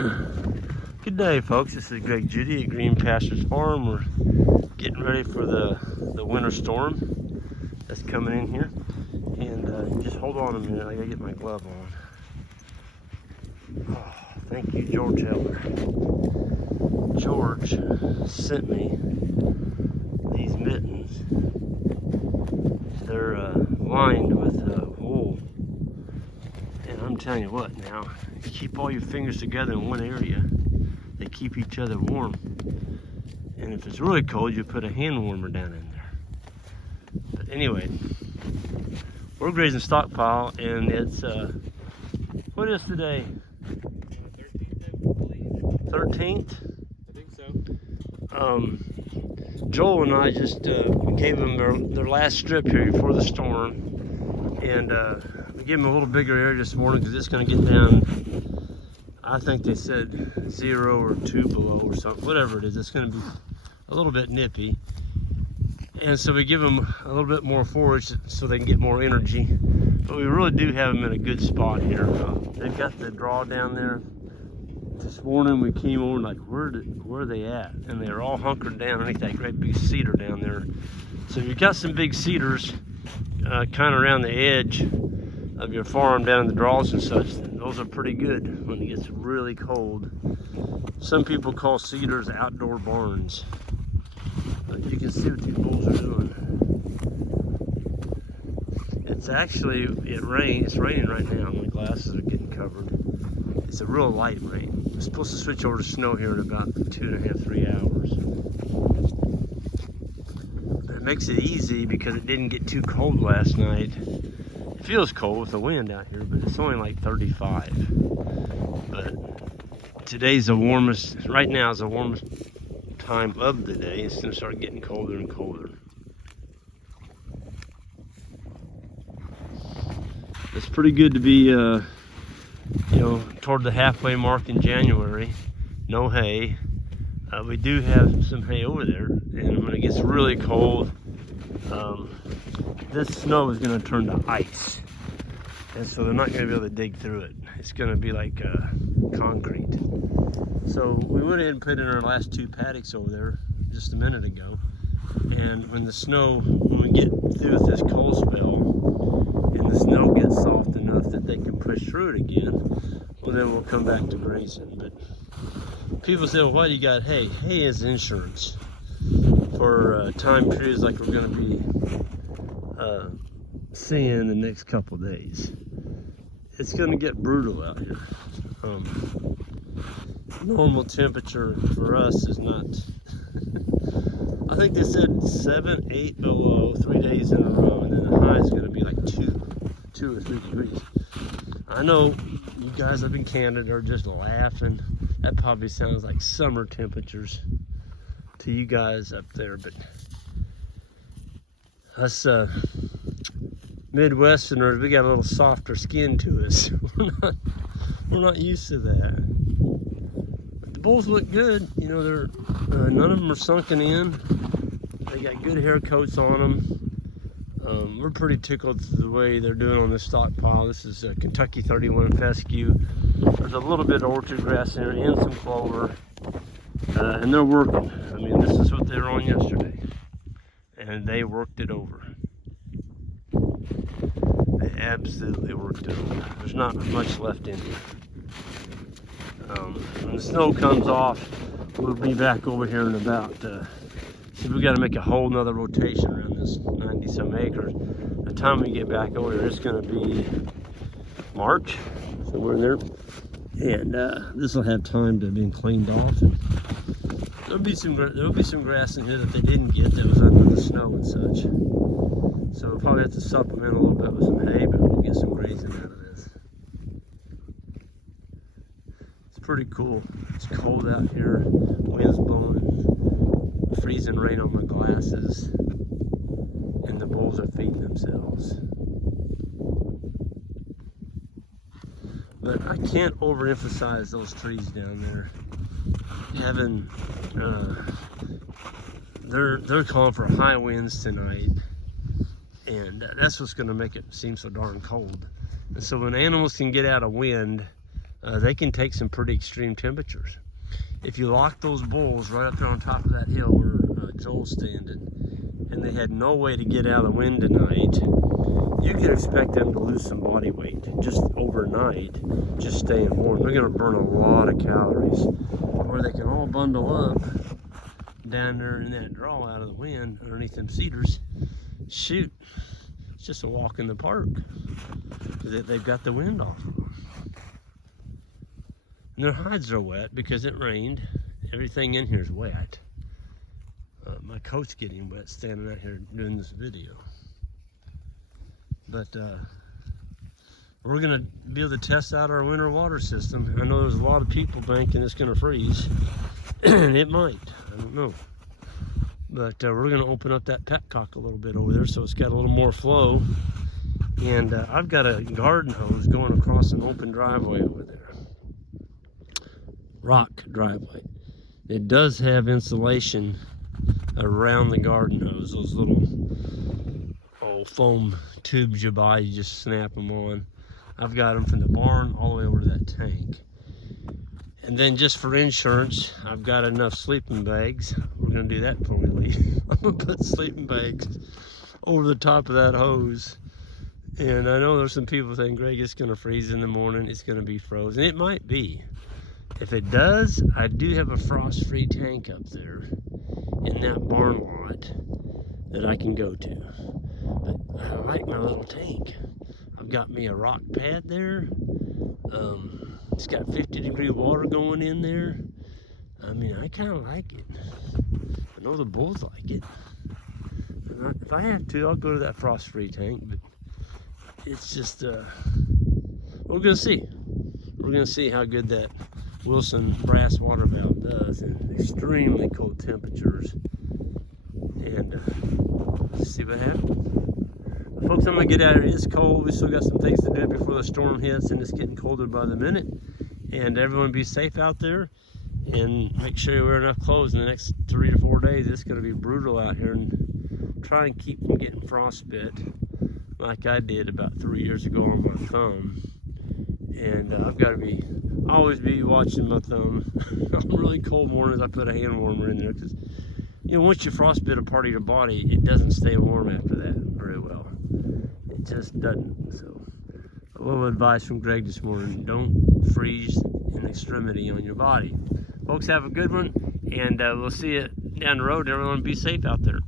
Good day, folks. This is Greg Judy at Green Pastures Farm. We're getting ready for the winter storm that's coming in here. And just hold on a minute. I gotta get my glove on. Oh, thank you, George Heller. George sent me these mittens. They're lined with wool. And I'm telling you what now, you keep all your fingers together in one area, they keep each other warm. And if it's really cold, you put a hand warmer down in there. But anyway, we're grazing stockpile, and it's, what is today? 13th? I think so. Joel and I just gave them their last strip here before the storm, and we gave them a little bigger area this morning because it's going to get down, I think they said 0 or 2 below or something, whatever it is. It's going to be a little bit nippy, and so we give them a little bit more forage so they can get more energy. But we really do have them in a good spot here. They've got the draw down there. This morning we came over like, where are they at? And they're all hunkered down underneath that great big cedar down there. So you've got some big cedars kind of around the edge of your farm down in the draws and such. Those are pretty good when it gets really cold. Some people call cedars outdoor barns. But you can see what these bulls are doing. It's actually, it's raining right now. My glasses are getting covered. It's a real light rain. We're supposed to switch over to snow here in about 2.5, 3 hours. It makes it easy because it didn't get too cold last night. It feels cold with the wind out here, but it's only like 35. But today's the warmest, right now is the warmest time of the day. It's gonna start getting colder and colder. It's pretty good to be toward the halfway mark in January. No hay. We do have some hay over there, and when it gets really cold, this snow is going to turn to ice, and so they're not going to be able to dig through it. It's going to be like concrete. So we went ahead and put in our last 2 paddocks over there just a minute ago, and when we get through with this cold spell and the snow gets soft enough that they can push through it again, well, then we'll come back to grazing. But people say, well, why do you got hay? Hay is insurance for time periods like we're going to be seeing the next couple days. It's going to get brutal out here. Normal temperature for us is not, I think they said 7, 8 below 3 days in a row, and then the high is going to be like 2 or 3 degrees. I know you guys up in Canada are just laughing. That probably sounds like summer temperatures to you guys up there, but us Midwesterners, we got a little softer skin to us. We're not used to that. But the bulls look good. You know, they're none of them are sunken in. They got good hair coats on them. We're pretty tickled the way they're doing on this stockpile. This is a Kentucky 31 fescue. There's a little bit of orchard grass in there and some clover. And they're working. I mean, this is what they were on yesterday. And they worked it over. They absolutely worked it over. There's not much left in here. When the snow comes off, we'll be back over here in about, see, we got to make a whole nother rotation around this 90-some acres. The time we get back over there, it's going to be March, somewhere in there. And this will have time to be cleaned off. And there'll be some grass in here that they didn't get that was under the snow and such. So we'll probably have to supplement a little bit with some hay, but we'll get some grazing out of this. It's pretty cool. It's cold out here, wind's blowing, freezing rain on my glasses, and the bulls are feeding themselves. But I can't overemphasize those trees down there. Having, they're calling for high winds tonight, and that's what's going to make it seem so darn cold. And so when animals can get out of wind, they can take some pretty extreme temperatures. If you lock those bulls right up there on top of that hill where Joel's standing, and they had no way to get out of the wind tonight, you can expect them to lose some body weight just overnight, just staying warm. They're going to burn a lot of calories, where they can all bundle up down there in that draw out of the wind underneath them cedars. Shoot, it's just a walk in the park because they've got the wind off of them. And their hides are wet because it rained. Everything in here is wet. My coat's getting wet standing out here doing this video. But we're gonna be able to test out our winter water system. I know there's a lot of people thinking it's gonna freeze. And it might, I don't know. But we're gonna open up that petcock a little bit over there so it's got a little more flow. And I've got a garden hose going across an open driveway over there. Rock driveway. It does have insulation around the garden hose, those little foam tubes you buy, you just snap them on. I've got them from the barn all the way over to that tank. And then just for insurance, I've got enough sleeping bags. We're gonna do that before we leave. I'm gonna put sleeping bags over the top of that hose. And I know there's some people saying, Greg, it's gonna freeze in the morning, it's gonna be frozen. It might be. If it does, I do have a frost-free tank up there in that barn lot that I can go to. But I like my little tank. I've got me a rock pad there. It's got 50-degree water going in there. I mean, I kind of like it. I know the bulls like it. If I have to, I'll go to that frost-free tank, but it's just, we're gonna see. We're gonna see how good that Wilson brass water valve does in extremely cold temperatures, and see what happens. Folks, I'm gonna get out of here. It's cold. We still got some things to do before the storm hits, and it's getting colder by the minute. And everyone be safe out there, and make sure you wear enough clothes in the next 3 to 4 days. It's gonna be brutal out here, and try and keep from getting frostbite like I did about 3 years ago on my thumb. And I've got to always be watching my thumb. On really cold mornings, I put a hand warmer in there because, you know, once you frostbite a part of your body, it doesn't stay warm after that very well. It just doesn't. So, a little advice from Greg this morning: don't freeze in extremity on your body. Folks, have a good one, and we'll see you down the road. Everyone, be safe out there.